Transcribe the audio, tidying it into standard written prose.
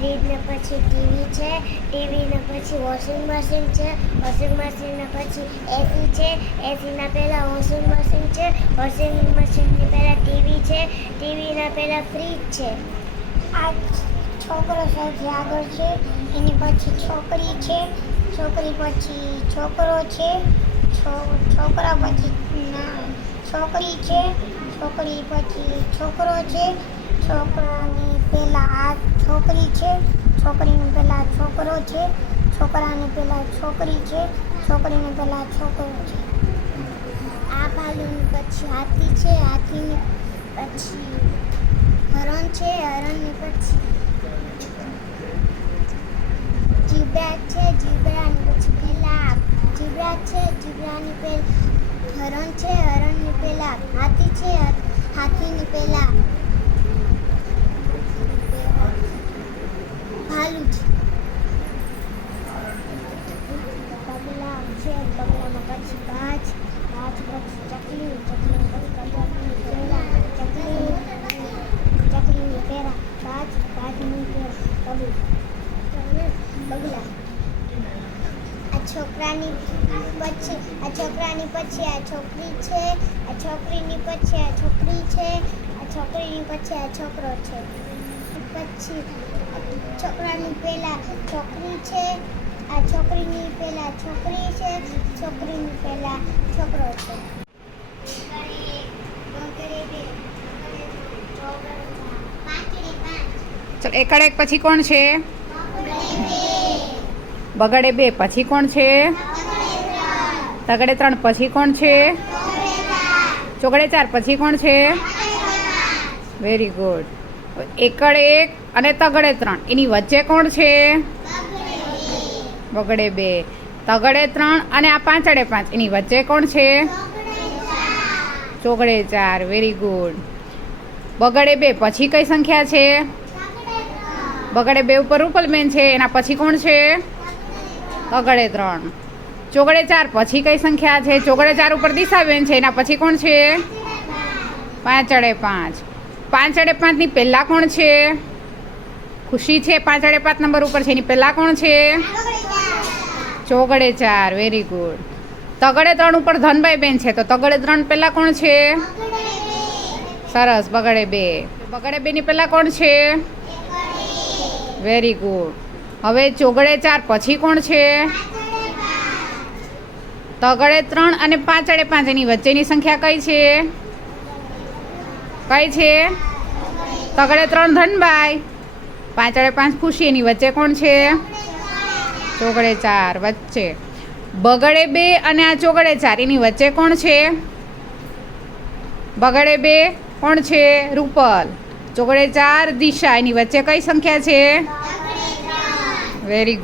Fridge ને પછી TV છે, ટીવી ને પછી વોશિંગ મશીન છે, વોશિંગ મશીન ને પછી એસી છે, એસી ના પહેલા વોશિંગ મશીન છે, વોશિંગ મશીન ની પહેલા ટીવી છે, ટીવી ના પહેલા ફ્રીજ છે. આ છોકરો સૌથી આગળ છે, એની પછી છોકરી છે, છોકરી પછી છોકરો છે, છોકરા પછી છોકરી છે, છોકરી પછી છોકરો છે, છોકરાની પહેલા આ છોકરી છે, છોકરીની પહેલા છોકરો છે, છોકરાની પહેલા છોકરી છે, છોકરીની પહેલા છોકરો છે. આ ભાલુની પછી હાથી છે, હાથીની પછી હરણ છે, હરણની પછી જીબ્રા છે, જીબ્રાની પછી પહેલા જીબ્રા છે, જીબ્રાની પહેલા હરણ છે, હરણની પહેલા હાથી છે, હાથીની પહેલા ભાલુ છે. બગલા છે, બગલામાં પછી બાજ, બાજ પછી ચકલી, ચકલી પછી ચકલીની પહેલા બાજ, બાજની પહેલા બગલા. આ છોકરાની પછી આ છોકરી છે, આ છોકરીની પછી આ છોકરી છે, આ છોકરીની પછી આ છોકરો છે. પછી છોકરાની પહેલા છોકરી છે, આ છોકરીની પહેલા છોકરી છે, છોકરીની પહેલા છોકરો છે. ચાલ એકડ એક પછી કોણ છે? બગડે બે પછી કોણ છે? તગડે ત્રણ પછી કોણ છે? ચોગડે ચાર પછી કોણ છે? Very good. એકડ એક અને તગડે ત્રણ એની વચ્ચે કોણ છે? બગડે બે. તગડે ત્રણ અને આ પાંચડે પાંચ એની વચ્ચે કોણ છે? ચોગડે ચાર. Very good. બગડે બે પછી કઈ સંખ્યા છે? બગડે બે ઉપર રૂપલબેન છે, એના પછી કોણ છે? તગડે ત્રણ. ચોગડે ચાર પછી કઈ સંખ્યા છે? ચોગડે ચાર ઉપર દિશાબેન છે, એના પછી કોણ છે? પાંચડે પાંચ. પાંચડે પાંચની પહેલા કોણ છે? ખુશી છે, પાંચડે પાંચ નંબર ઉપર છે, એની પહેલા કોણ છે? ચોગડે ચાર. Very good. તગડે ત્રણ ઉપર ધનભાઈ બેન છે, તો તગડે ત્રણ પહેલા કોણ છે? સરસ. બગડે બે. બગડે બે ની પહેલા કોણ છે? Very good. હવે ચોગડે ચાર પછી કોણ છે? તગડે ત્રણ અને પાંચડે પાંચ એની વચ્ચેની સંખ્યા કઈ છે? કઈ છે? તગડે ત્રણ ધનભાઈ, પાંચડે પાંચ ખુશી, એની વચ્ચે કોણ છે? ચોગડે ચાર. વચ્ચે બગડે બે અને આ ચોગડે ચાર એની વચ્ચે કોણ છે? બગડે બે કોણ છે? રૂપલ. ચોગડે ચાર દિશા, એની વચ્ચે કઈ સંખ્યા છે? Very good.